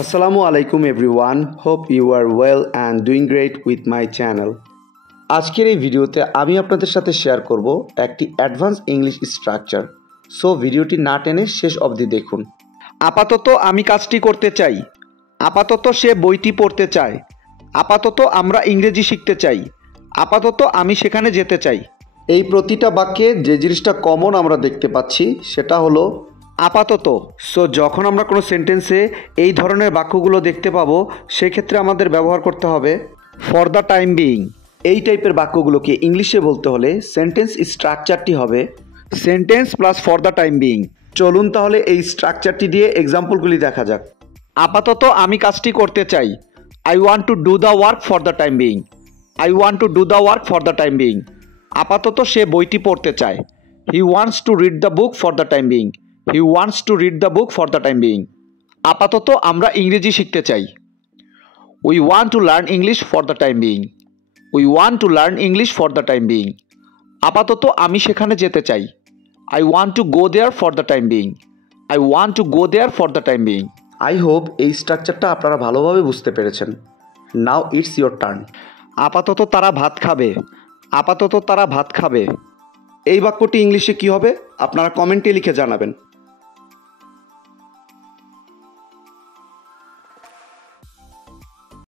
Assalamu alaikum everyone. Hope you are well and doing great with my channel. আজকের এই ভিডিওতে আমি আপনাদের সাথে শেয়ার করব একটি অ্যাডভান্স ইংলিশ স্ট্রাকচার। সো ভিডিওটি না টেনে শেষ অবধি দেখুন। আপাতত আমি কাজটি করতে চাই। আপাতত সে বইটি পড়তে চায়। আপাতত আমরা ইংরেজি শিখতে চাই। আপাতত আমি সেখানে যেতে চাই। এই প্রতিটা বাক্যে যে জিনিসটা কমন আমরা দেখতে পাচ্ছি সেটা হলো আপাতত। সো যখন আমরা কোনো সেন্টেন্সে এই ধরনের বাক্যগুলো দেখতে পাবো সেক্ষেত্রে আমাদের ব্যবহার করতে হবে ফর দ্য টাইম বিইং। এই টাইপের বাক্যগুলোকে ইংলিশে বলতে হলে সেন্টেন্স স্ট্রাকচারটি হবে sentence plus for the time being. চলুন তাহলে এই স্ট্রাকচারটি দিয়ে এক্সাম্পলগুলি দেখা যাক। আপাতত আমি কাজটি করতে চাই। I want to do the work for the time being. I want to do the work for the time being. আপাতত সে বইটি পড়তে চায়। He wants to read the book for the time being. He wants to read the book for the time being. আপাতত আমরা ইংরেজি শিখতে চাই। We want to learn English for the time being. We want to learn English for the time being. আপাতত আমি সেখানে যেতে চাই। I want to go there for the time being. I want to go there for the time being. I hope এই স্ট্রাকচারটা আপনারা ভালোভাবে বুঝতে পেরেছেন। Now it's your turn. আপাতত তারা ভাত খাবে। আপাতত তারা ভাত খাবে। এই বাক্যটি ইংলিশে কি হবে আপনারা কমেন্টে লিখে জানাবেন।